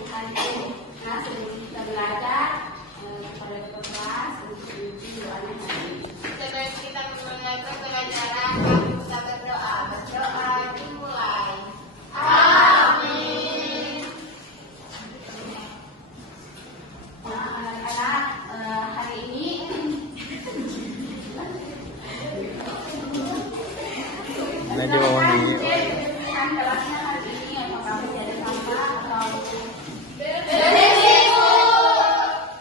Nah, sebelum kita belajar kepada kelas untuk doanya hari. Sebelum kita memulai pembelajaran, kami kita berdoa. Berdoa dimulai. Amin. Nah, anak-anak, hari ini pilihan kelasnya hari ini apakah ada sama atau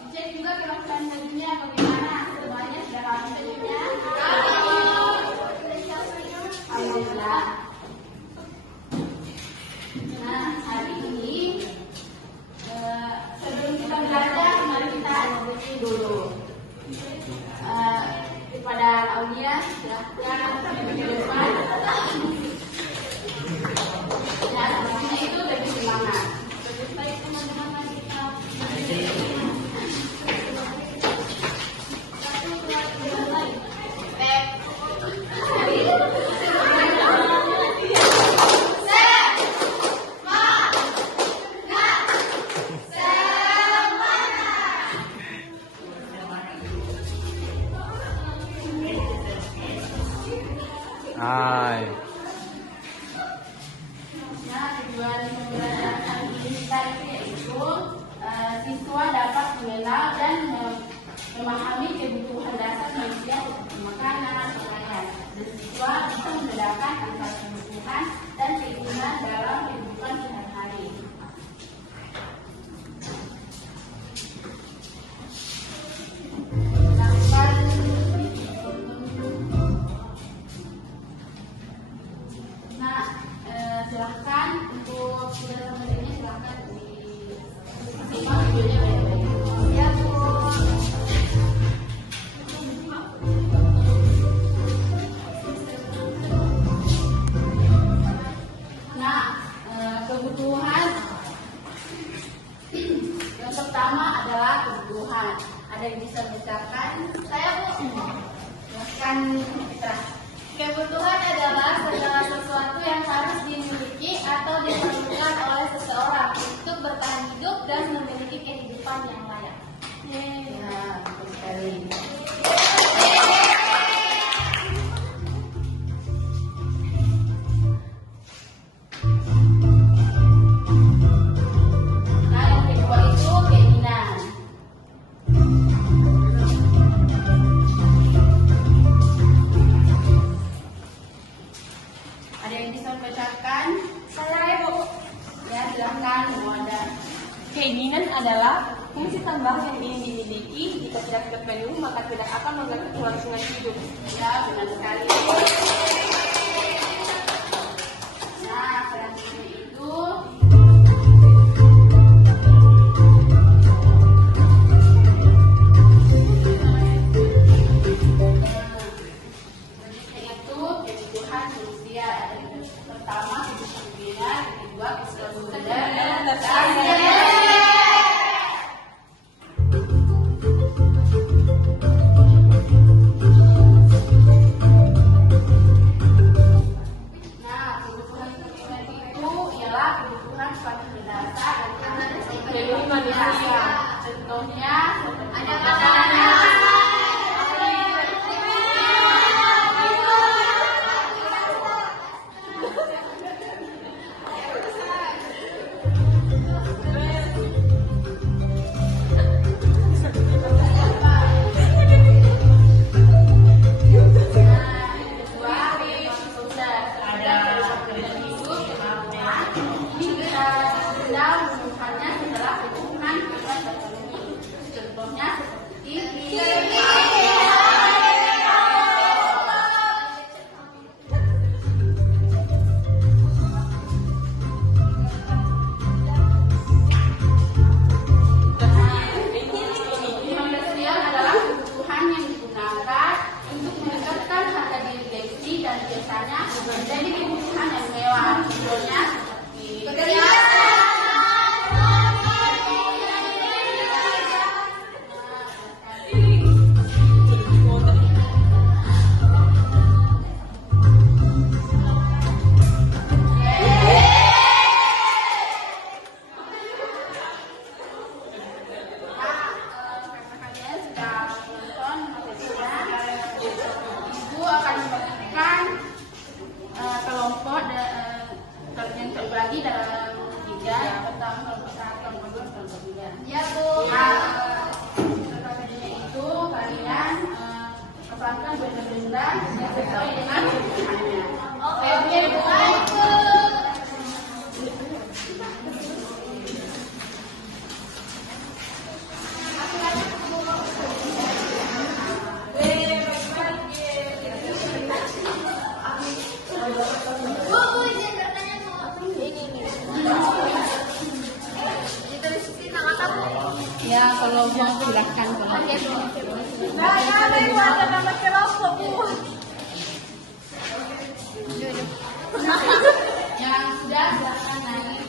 cek juga kelas bajunya bagaimana, semuanya sudah rapi bajunya? Alhamdulillah. Nah, hari ini sebelum kita belajar, mari kita berdoa dulu. Kepada Aulia, silahkan ke depan. Ya, sepertinya itu lebih semangat. Lebih baik teman-teman kita. Hai. Nah, tujuan pembelajaran hari ini kita yaitu siswa dapat mengenal dan memahami kebutuhan dasar manusia seperti makanan, pakaian, dan siswa bisa membedakan antara kebutuhan dan keinginan dalam kehidupan sehari-hari. Silahkan untuk saudara-saudaranya silahkan disimak videonya baik-baik. Ya, Bu. Nah, kebutuhan yang pertama adalah kebutuhan. Ada yang bisa menceritakan? Saya, Bu. Silahkan Fitra. Kebutuhan adalah segala sesuatu yang harus dimiliki atau diperlukan oleh seseorang untuk bertahan hidup dan memiliki kehidupan yang layak. Ya, betul sekali. Nah, yang kedua itu keinginan. Ada yang bisa membacakan? Saya, Bu. Ya, silahkan Muada. Keinginan adalah fungsi tambahan yang ingin dimiliki. Jika tidak terpenuhi, maka tidak akan mengganggu kelangsungan hidup. Ya, benar sekali. Nah, selanjutnya itu kebutuhan manusia. Pertama, kebutuhan, kedua, kebutuhan dan nah, kebutuhan itu ialah kebutuhan suatu dasar dan Melindungi manusia. Contohnya Ada makanan. Contohnya seperti kalau mau silahkan. Oke, Bu. Yang sudah silahkan naik.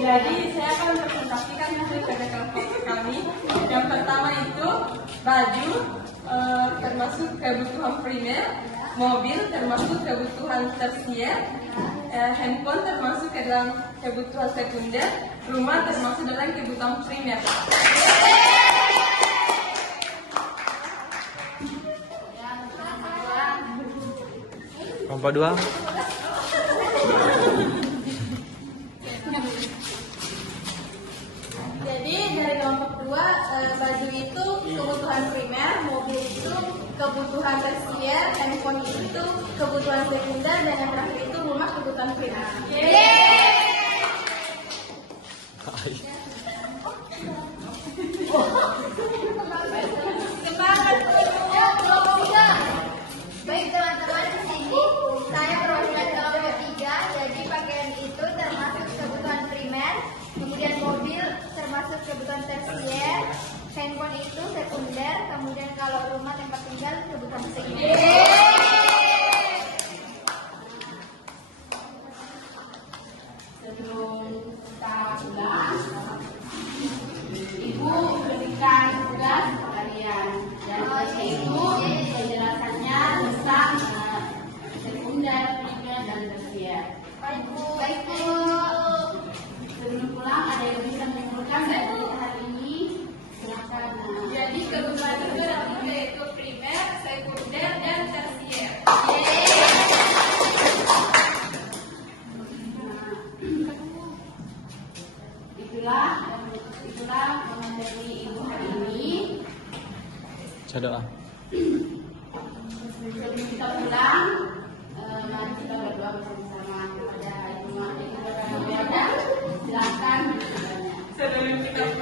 Jadi saya akan presentasikan hasil kerja kelompok kami. Yang pertama itu baju termasuk kebutuhan primer, mobil termasuk kebutuhan tersier, handphone termasuk ke dalam kebutuhan sekunder, rumah termasuk dalam kebutuhan primer. Kelompok 2. Jadi dari kelompok 2, baju itu kebutuhan primer, mobil itu kebutuhan tersier, handphone itu kebutuhan sekunder, dan yang terakhir itu rumah kebutuhan primer. Baik teman-teman, di sini saya perwakilan kelompok 3. Jadi pakaian itu termasuk kebutuhan primer, kemudian mobil termasuk kebutuhan tersier, handphone itu sekunder, kemudian kalau rumah tempat tinggal kebutuhan sekunder. Sebelum kita pulang, Ibu berikan tugas kalian dan itu penjelasannya tentang sekunder, primer, dan tersier. Baik, Bu. Baik, Bu. Sebelum pulang ada yang bisa menyimpulkan dari hari ini? Silakan. Jadi kebutuhan itu yaitu primer, sekunder, dan tersier. Itulah materi Ibu hari ini. Saya doa. Sebelum kita pulang, mari kita berdoa bersama-sama kepada Ibu Mati. Silakan. Sebelum kita pulang.